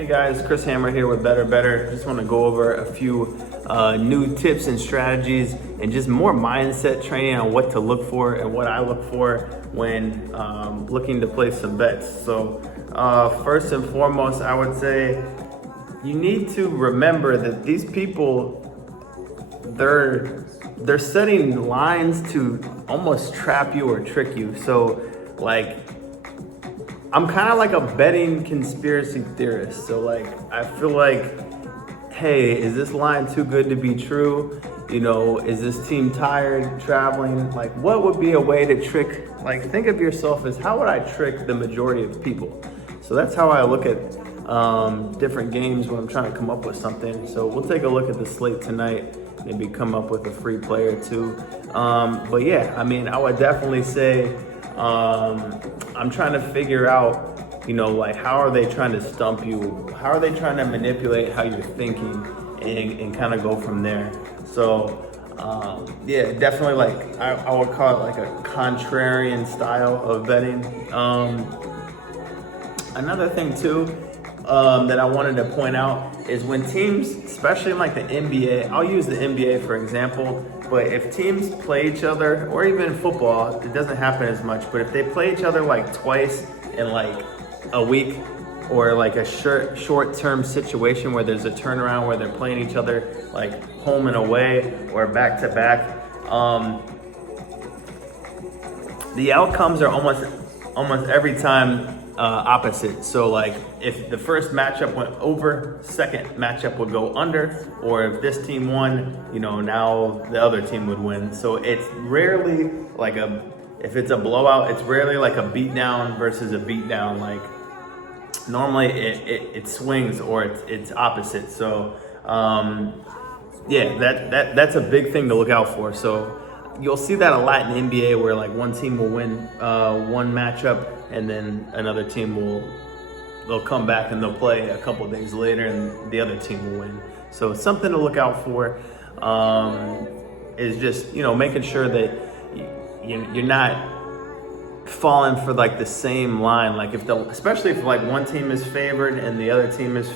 Hey guys, Chris Hammer here with Betr. Just want to go over a few new tips and strategies and just more mindset training on what to look for and what I look for when looking to place some bets. So first and foremost, I would say you need to remember that these people, they're setting lines to almost trap you or trick you. So like, I'm kind of like a betting conspiracy theorist. So like, I feel like, hey, is this line too good to be true? You know, is this team tired, traveling? Like, what would be a way to trick, like, think of yourself as how would I trick the majority of people? So that's how I look at different games when I'm trying to come up with something. So we'll take a look at the slate tonight, maybe come up with a free play or two. But yeah, I mean, I would definitely say, I'm trying to figure out, you know, like, how are they trying to stump you? How are they trying to manipulate how you're thinking and kind of go from there? So, yeah, definitely, like, I would call it like a contrarian style of betting. Another thing too, that I wanted to point out is when teams, especially in like the NBA, I'll use the NBA for example, but if teams play each other, or even in football, it doesn't happen as much, but if they play each other like twice in like a week, or like a short-term situation where there's a turnaround where they're playing each other like home and away or back-to-back, the outcomes are almost every time opposite. So like, if the first matchup went over, second matchup would go under, or if this team won, you know, now the other team would win. So it's rarely like if it's a blowout, it's rarely like a beatdown versus a beatdown. Like, normally it swings or it's opposite. So yeah, that's a big thing to look out for. So you'll see that a lot in the NBA where like one team will win one matchup and then another team they'll come back and they'll play a couple of days later and the other team will win. So something to look out for is just, you know, making sure that you're not falling for like the same line. Like especially if like one team is favored and the other team is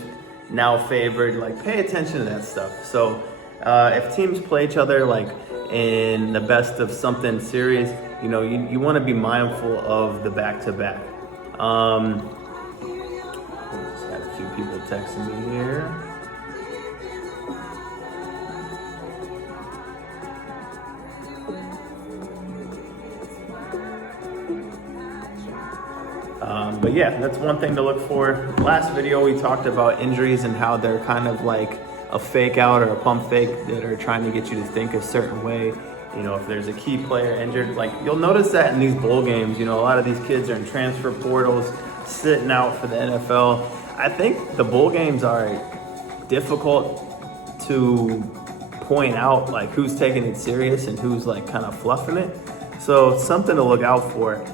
now favored, like pay attention to that stuff. So if teams play each other like in the best of something series, you know, you want to be mindful of the back-to-back. I just had a few people texting me here. But yeah, that's one thing to look for. Last video we talked about injuries and how they're kind of like a fake out or a pump fake that are trying to get you to think a certain way. You know, if there's a key player injured, like you'll notice that in these bowl games, you know, a lot of these kids are in transfer portals, sitting out for the NFL. I think the bowl games are difficult to point out like who's taking it serious and who's like kind of fluffing it. So something to look out for.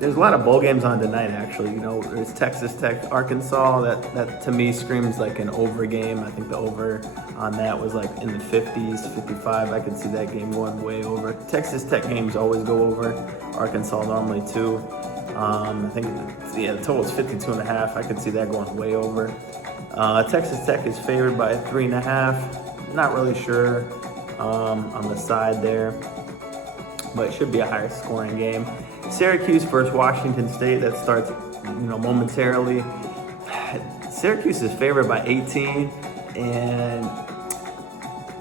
There's a lot of bowl games on tonight, actually. You know, there's Texas Tech, Arkansas. That to me screams like an over game. I think the over on that was like in the 50s, 55. I could see that game going way over. Texas Tech games always go over. Arkansas normally too. I think, yeah, the total is 52.5. I could see that going way over. Texas Tech is favored by 3.5. Not really sure on the side there, but it should be a higher scoring game. Syracuse versus Washington State, that starts, you know, momentarily. Syracuse is favored by 18, and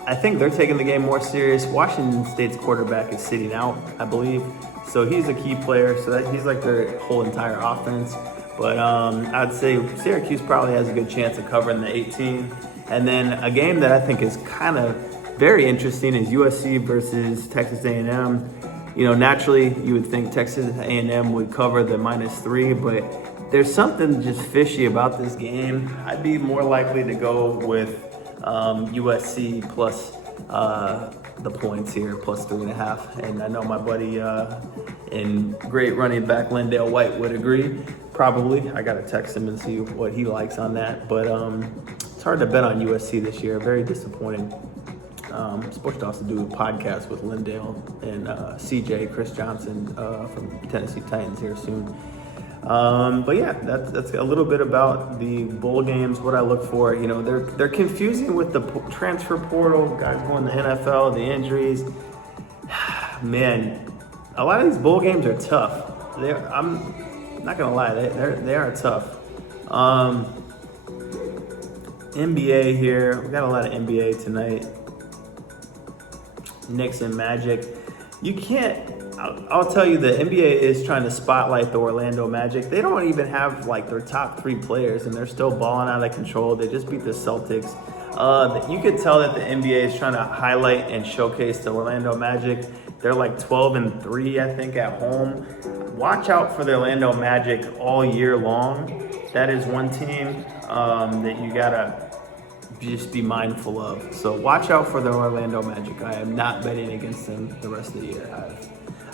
I think they're taking the game more serious. Washington State's quarterback is sitting out, I believe, so he's a key player. So he's like their whole entire offense. But I'd say Syracuse probably has a good chance of covering the 18. And then a game that I think is kind of very interesting is USC versus Texas A&M. You know, naturally, you would think Texas A&M would cover the -3, but there's something just fishy about this game. I'd be more likely to go with USC plus the points here, plus 3.5. And I know my buddy and great running back Lindale White would agree, probably. I got to text him and see what he likes on that. But it's hard to bet on USC this year. Very disappointing. Supposed to also do a podcast with Lindale and CJ, Chris Johnson from Tennessee Titans here soon. But yeah, that's a little bit about the bowl games, what I look for. You know, they're confusing with the transfer portal, guys going to the NFL, the injuries. Man, a lot of these bowl games are tough. I'm not gonna lie, they are tough. NBA here, we got a lot of NBA tonight. Knicks and Magic. You can't. I'll tell you, the NBA is trying to spotlight the Orlando Magic. They don't even have like their top 3 players, and they're still balling out of control. They just beat the Celtics. You could tell that the NBA is trying to highlight and showcase the Orlando Magic. They're like 12-3, I think, at home. Watch out for the Orlando Magic all year long. That is one team that you gotta just be mindful of. So watch out for the Orlando Magic. I am not betting against them the rest of the year.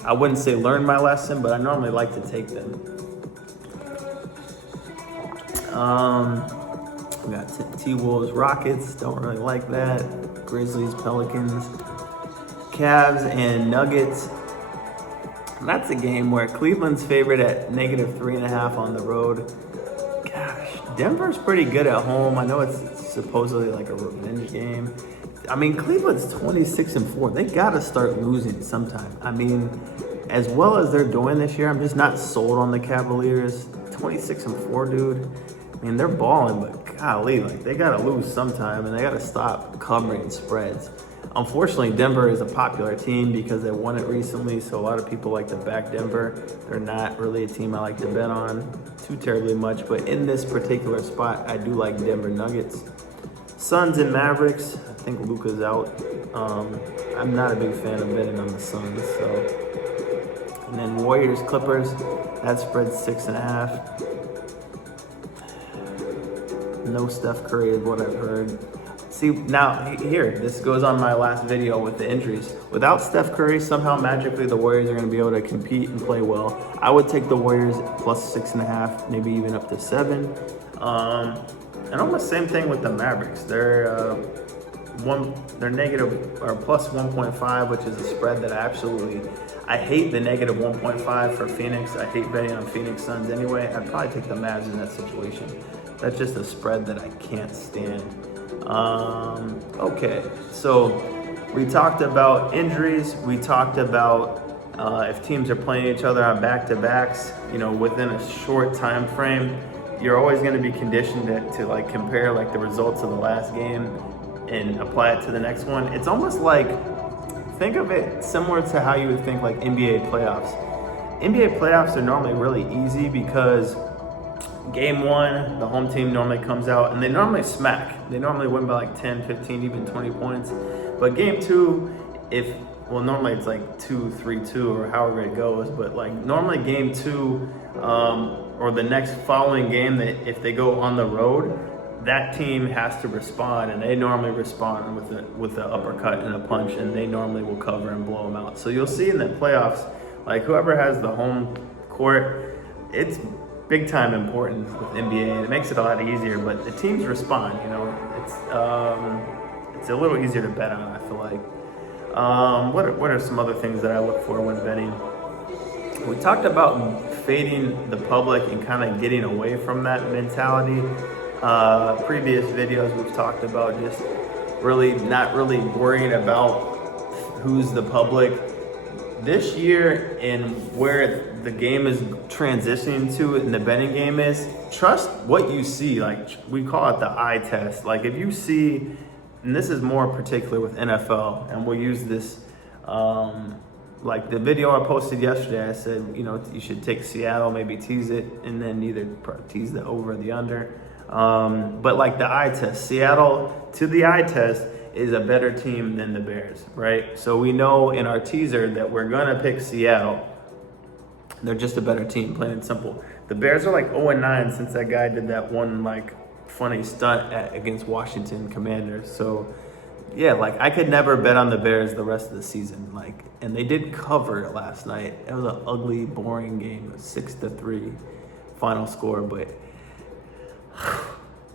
I wouldn't say learn my lesson, but I normally like to take them. We got T-Wolves, Rockets, don't really like that. Grizzlies, Pelicans, Cavs, and Nuggets. That's a game where Cleveland's favored at -3.5 on the road. Gosh, Denver's pretty good at home. I know it's supposedly like a revenge game. I mean, Cleveland's 26-4. They gotta start losing sometime. I mean, as well as they're doing this year, I'm just not sold on the Cavaliers. 26-4, dude. I mean, they're balling, but golly, like they gotta lose sometime, and they gotta stop covering spreads. Unfortunately, Denver is a popular team because they won it recently, so a lot of people like to back Denver. They're not really a team I like to bet on too terribly much, but in this particular spot, I do like Denver Nuggets. Suns and Mavericks. I think Luka's out. I'm not a big fan of betting on the Suns. So, and then Warriors Clippers. That spread's 6.5. No Steph Curry is what I've heard. See, now here, this goes on my last video with the injuries. Without Steph Curry, somehow magically the Warriors are going to be able to compete and play well. I would take the Warriors plus 6.5, maybe even up to 7. And almost same thing with the Mavericks. They're negative or plus 1.5, which is a spread that I hate the negative 1.5 for Phoenix. I hate betting on Phoenix Suns anyway. I'd probably take the Mavs in that situation. That's just a spread that I can't stand. Okay, so we talked about injuries. We talked about if teams are playing each other on back-to-backs, you know, within a short time frame. You're always going to be conditioned to like compare like the results of the last game and apply it to the next one. It's almost like, think of it similar to how you would think like NBA playoffs. NBA playoffs are normally really easy because game 1, the home team normally comes out and they normally smack. They normally win by like 10, 15, even 20 points. But game 2, normally it's like 2-3-2 or however it goes, but like normally game 2, or the next following game, that if they go on the road, that team has to respond, and they normally respond with the uppercut and a punch, and they normally will cover and blow them out. So you'll see in the playoffs, like whoever has the home court, it's big time important with NBA, and it makes it a lot easier. But the teams respond. You know, it's a little easier to bet on, I feel like. What are some other things that I look for when betting? We talked about fading the public and kind of getting away from that mentality. Previous videos we've talked about just really not really worrying about who's the public. This year and where the game is transitioning to in the betting game is, trust what you see. Like we call it the eye test. Like if you see, and this is more particular with NFL, and we'll use this, like the video I posted yesterday, I said, you know, you should take Seattle, maybe tease it, and then either tease the over or the under. But like the eye test, Seattle to the eye test is a better team than the Bears, right? So we know in our teaser that we're gonna pick Seattle. They're just a better team, plain and simple. The Bears are like 0-9 since that guy did that one like funny stunt against Washington Commanders. So yeah, like I could never bet on the Bears the rest of the season. Like, and they did cover last night. It was an ugly, boring game, a 6-3 final score. But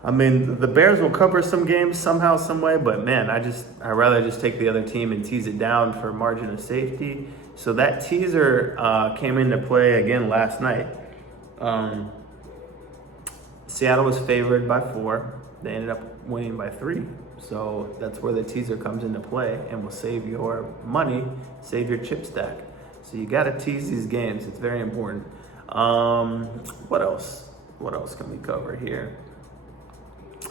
I mean, the Bears will cover some games somehow, some way. But man, I'd rather just take the other team and tease it down for margin of safety. So that teaser came into play again last night. Um, Seattle was favored by 4. They ended up winning by 3. So that's where the teaser comes into play and will save your money, save your chip stack. So you got to tease these games. It's very important. What else? What else can we cover here?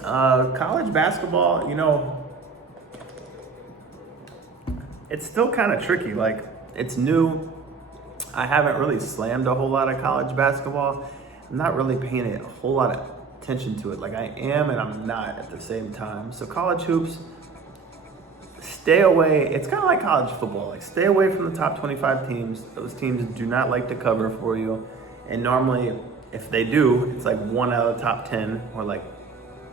College basketball, it's still kind of tricky. Like, it's new. I haven't really slammed a whole lot of college basketball. I'm not really paying a whole lot of attention to it. Like, I am and I'm not at the same time. So college hoops, stay away. It's kind of like college football. Like, stay away from the top 25 teams. Those teams do not like to cover for you. And normally, if they do, it's like 1 out of the top 10 or like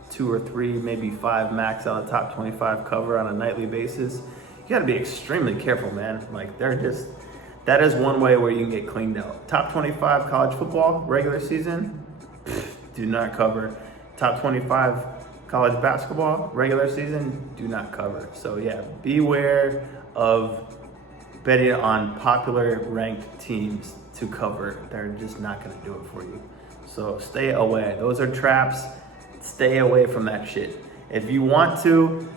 2 or 3, maybe 5 max out of the top 25 cover on a nightly basis. You got to be extremely careful, man. Like, that is one way where you can get cleaned out. Top 25 college football, regular season, do not cover. Top 25 college basketball, regular season, do not cover. So yeah, beware of betting on popular ranked teams to cover. They're just not gonna do it for you. So stay away. Those are traps. Stay away from that shit. If you want to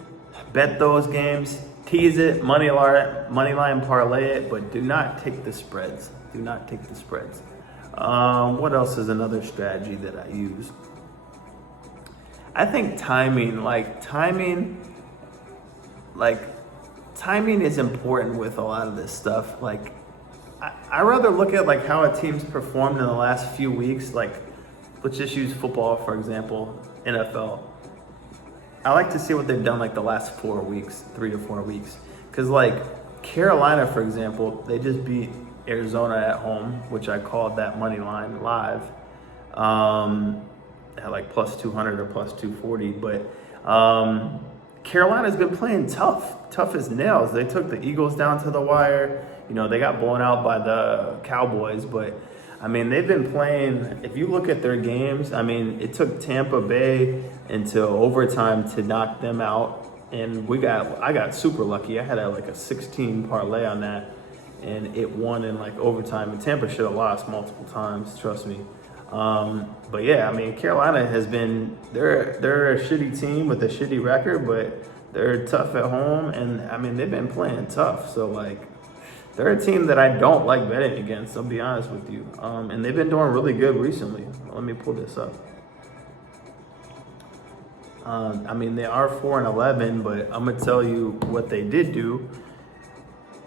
bet those games, tease it, money line parlay it, but do not take the spreads. Do not take the spreads. What else is another strategy that I use? I think timing is important with a lot of this stuff. Like, I rather look at like how a team's performed in the last few weeks. Like, let's just use football, for example, NFL. I like to see what they've done like the last 4 weeks, 3 to 4 weeks. Because like Carolina, for example, they just beat Arizona at home, which I called that money line live at like plus 200 or plus 240. But Carolina's been playing tough as nails. They took the Eagles down to the wire. They got blown out by the Cowboys, but I mean, they've been playing, if you look at their games, I mean, it took Tampa Bay into overtime to knock them out. And I got super lucky. I had like a 16 parlay on that, and it won in like overtime. And Tampa should have lost multiple times, trust me. But yeah, I mean, Carolina has been, they're a shitty team with a shitty record, but they're tough at home. And I mean, they've been playing tough. So like, they're a team that I don't like betting against, I'll be honest with you. And they've been doing really good recently. Let me pull this up. I mean, they are 4-11, but I'm going to tell you what they did do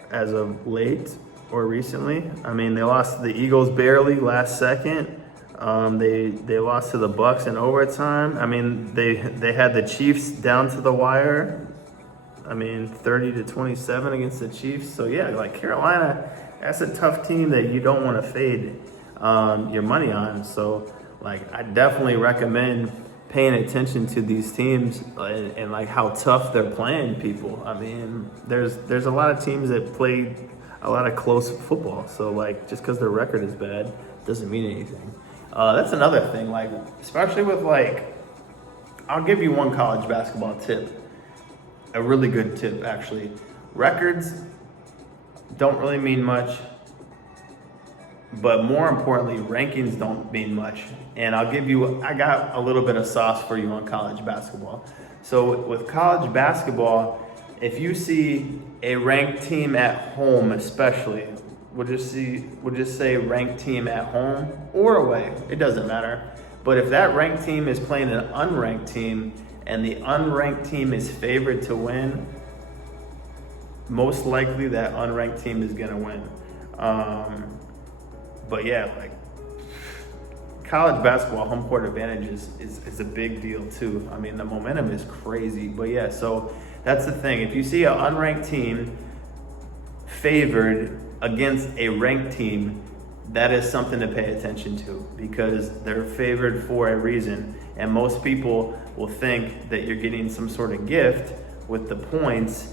as of late or recently. I mean, they lost to the Eagles barely last second. They lost to the Bucks in overtime. I mean, they had the Chiefs down to the wire. I mean, 30-27 against the Chiefs. So yeah, like Carolina, that's a tough team that you don't want to fade your money on. So like, I definitely recommend paying attention to these teams and like how tough they're playing people. I mean, there's a lot of teams that play a lot of close football. So like, just because their record is bad doesn't mean anything. That's another thing. Like, especially with like, I'll give you one college basketball tip. A really good tip, actually. Records don't really mean much, but more importantly, rankings don't mean much. And I got a little bit of sauce for you on college basketball. So with college basketball, if you see a ranked team at home, especially, we'll just say ranked team at home or away, it doesn't matter. But if that ranked team is playing an unranked team, and the unranked team is favored to win, most likely that unranked team is gonna win. But yeah, like college basketball, home court advantage is a big deal too. I mean, the momentum is crazy. But yeah, so that's the thing. If you see an unranked team favored against a ranked team, that is something to pay attention to because they're favored for a reason. And most people will think that you're getting some sort of gift with the points.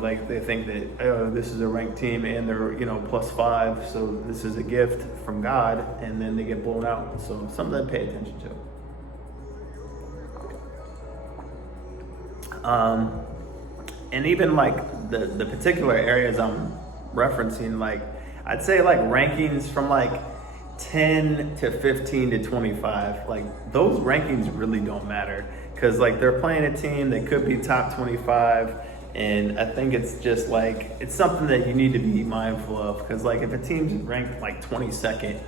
Like they think that this is a ranked team and they're +5, so this is a gift from God, and then they get blown out. So something to pay attention to. And even like the particular areas I'm referencing, like I'd say like rankings from like 10 to 15 to 25. Like, those rankings really don't matter because, like, they're playing a team that could be top 25. And I think it's just like, it's something that you need to be mindful of because, like, if a team's ranked like 22nd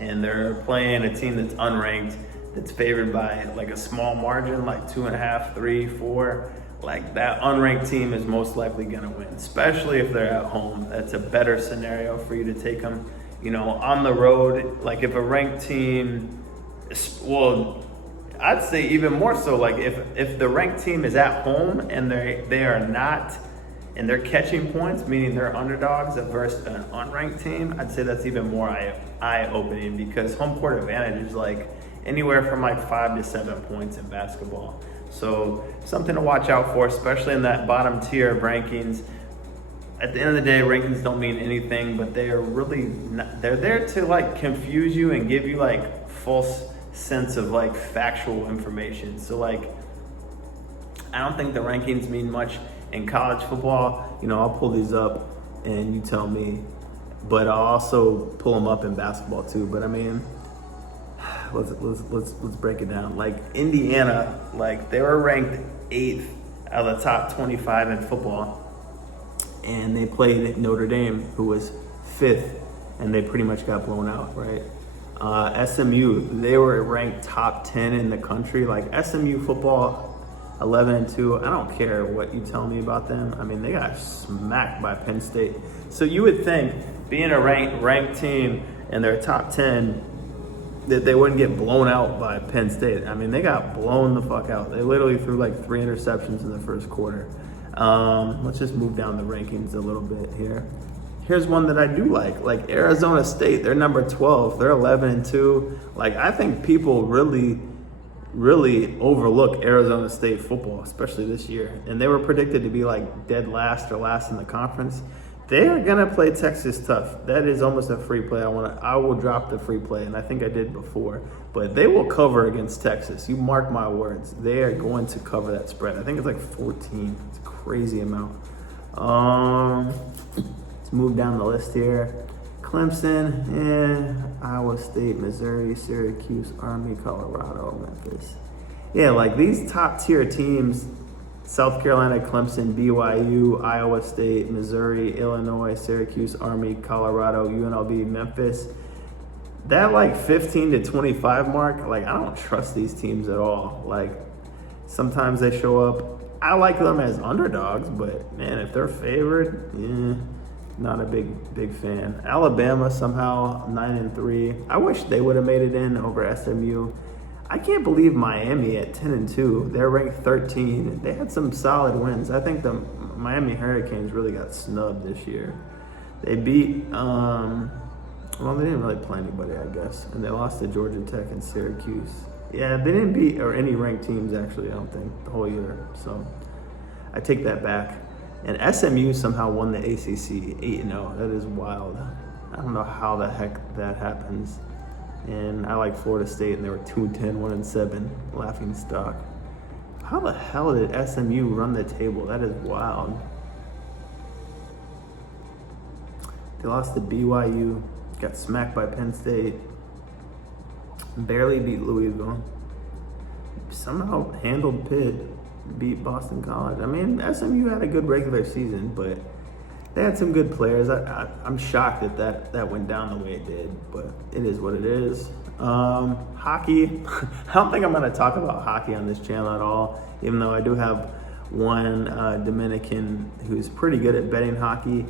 and they're playing a team that's unranked, that's favored by like a small margin, like 2.5, 3, 4, like that unranked team is most likely going to win, especially if they're at home. That's a better scenario for you to take them. You know, on the road, like if a ranked team, well, I'd say even more so, like if the ranked team is at home and they are not, and they're catching points, meaning they're underdogs versus an unranked team, I'd say that's even more eye-opening because home court advantage is like anywhere from like 5 to 7 points in basketball. So something to watch out for, especially in that bottom tier of rankings. At the end of the day, rankings don't mean anything, but they are really not, they're there to like confuse you and give you like false sense of like factual information. So like, I don't think the rankings mean much in college football. You know, I'll pull these up and you tell me, but I'll also pull them up in basketball too. But I mean, let's break it down. Like Indiana, like they were ranked 8th out of the top 25 in football, and they played Notre Dame, who was 5th, and they pretty much got blown out, right? SMU, they were ranked top 10 in the country. Like SMU football, 11-2. I don't care what you tell me about them. I mean, they got smacked by Penn State. So you would think, being a ranked team and they're top 10, that they wouldn't get blown out by Penn State. I mean, they got blown the fuck out. They literally threw like 3 interceptions in the first quarter. Let's just move down the rankings a little bit here. Here's one that I do like Arizona State. They're number 12. They're 11-2. Like, I think people really overlook Arizona State football, especially this year. And they were predicted to be like dead last or last in the conference. They are gonna play Texas tough. That is almost a free play. I will drop the free play, and I think I did before. But they will cover against Texas. You mark my words. They are going to cover that spread. I think it's like 14. It's a crazy amount. Let's move down the list here. Clemson, Iowa State, Missouri, Syracuse, Army, Colorado, Memphis. Yeah, like these top tier teams, South Carolina, Clemson, BYU, Iowa State, Missouri, Illinois, Syracuse, Army, Colorado, UNLV, Memphis. That like 15 to 25 mark, like I don't trust these teams at all. Like sometimes they show up. I like them as underdogs, but man, if they're favored, not a big fan. Alabama somehow 9-3. I wish they would have made it in over SMU. I can't believe Miami at 10-2. They're ranked 13. They had some solid wins. I think the Miami Hurricanes really got snubbed this year. They beat, well, they didn't really play anybody, I guess. And they lost to Georgia Tech and Syracuse. Yeah, they didn't beat or any ranked teams, actually, I don't think, the whole year. So I take that back. And SMU somehow won the ACC 8-0. That is wild. I don't know how the heck that happens. And I like Florida State, and they were 2-10, 1-7, laughing stock. How the hell did SMU run the table? That is wild. They lost to BYU, got smacked by Penn State, barely beat Louisville, somehow handled Pitt, beat Boston College. I mean, SMU had a good regular season, but they had some good players. I'm shocked that went down the way it did, but it is what it is. Hockey, I don't think I'm going to talk about hockey on this channel at all, even though I do have one Dominican who's pretty good at betting hockey.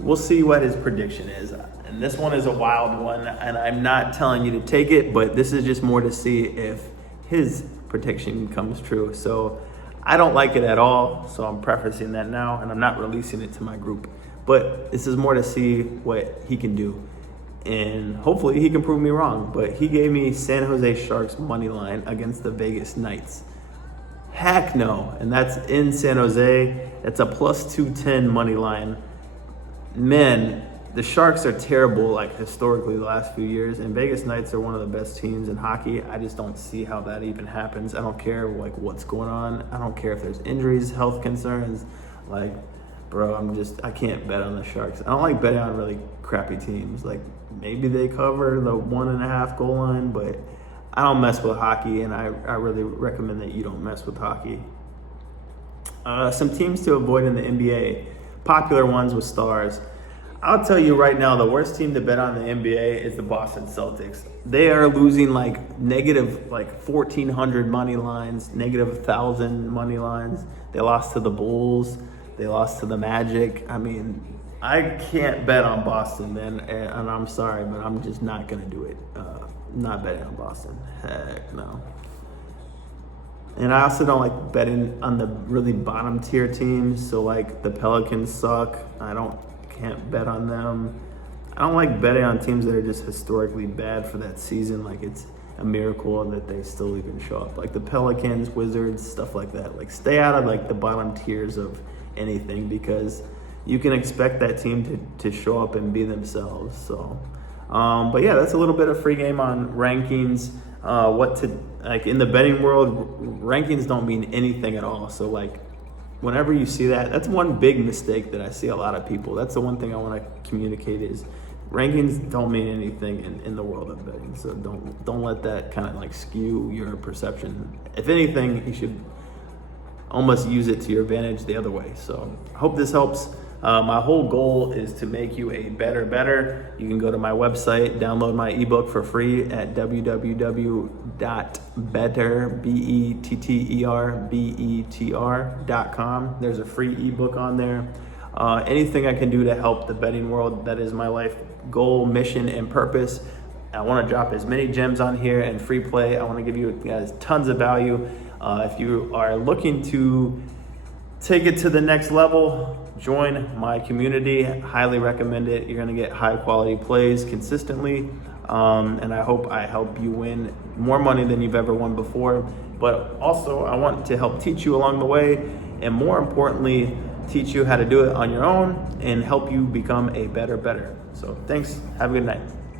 We'll see what his prediction is. And this one is a wild one, and I'm not telling you to take it, but this is just more to see if his prediction comes true. So I don't like it at all, so I'm prefacing that now, and I'm not releasing it to my group. But this is more to see what he can do. And hopefully he can prove me wrong. But he gave me San Jose Sharks money line against the Vegas Knights. Heck no. And that's in San Jose. That's a plus 210 money line. Man, the Sharks are terrible, like historically the last few years, and Vegas Knights are one of the best teams in hockey. I just don't see how that even happens. I don't care like what's going on. I don't care if there's injuries, health concerns. Like, bro, I can't bet on the Sharks. I don't like betting on really crappy teams. Like, maybe they cover the 1.5 goal line, but I don't mess with hockey, and I really recommend that you don't mess with hockey. Some teams to avoid in the NBA, popular ones with stars. I'll tell you right now, the worst team to bet on in the NBA is the Boston Celtics. They are losing like negative 1,400 money lines, negative 1,000 money lines. They lost to the Bulls. They lost to the Magic. I mean, I can't bet on Boston, man, and I'm sorry, but I'm just not gonna do it. Not betting on Boston. Heck no. And I also don't like betting on the really bottom tier teams. So like the Pelicans suck. Can't bet on them. I don't like betting on teams that are just historically bad for that season. Like it's a miracle that they still even show up. Like the Pelicans, Wizards, stuff like that. Like stay out of like the bottom tiers of anything, because you can expect that team to show up and be themselves. So, but yeah, that's a little bit of free game on rankings. Like in the betting world, rankings don't mean anything at all. So like, whenever you see that, that's one big mistake that I see a lot of people. That's the one thing I want to communicate is rankings don't mean anything in the world of betting. So don't let that kind of like skew your perception. If anything, you should almost use it to your advantage the other way. So I hope this helps. My whole goal is to make you a better. You can go to my website, download my ebook for free at www.betterbetr.com. There's a free ebook on there. Anything I can do to help the betting world, that is my life goal, mission, and purpose. I want to drop as many gems on here and free play. I want to give you guys tons of value. If you are looking to take it to the next level, join my community. Highly recommend it. You're going to get high quality plays consistently. And I hope I help you win more money than you've ever won before. But also, I want to help teach you along the way. And more importantly, teach you how to do it on your own and help you become a better. So thanks. Have a good night.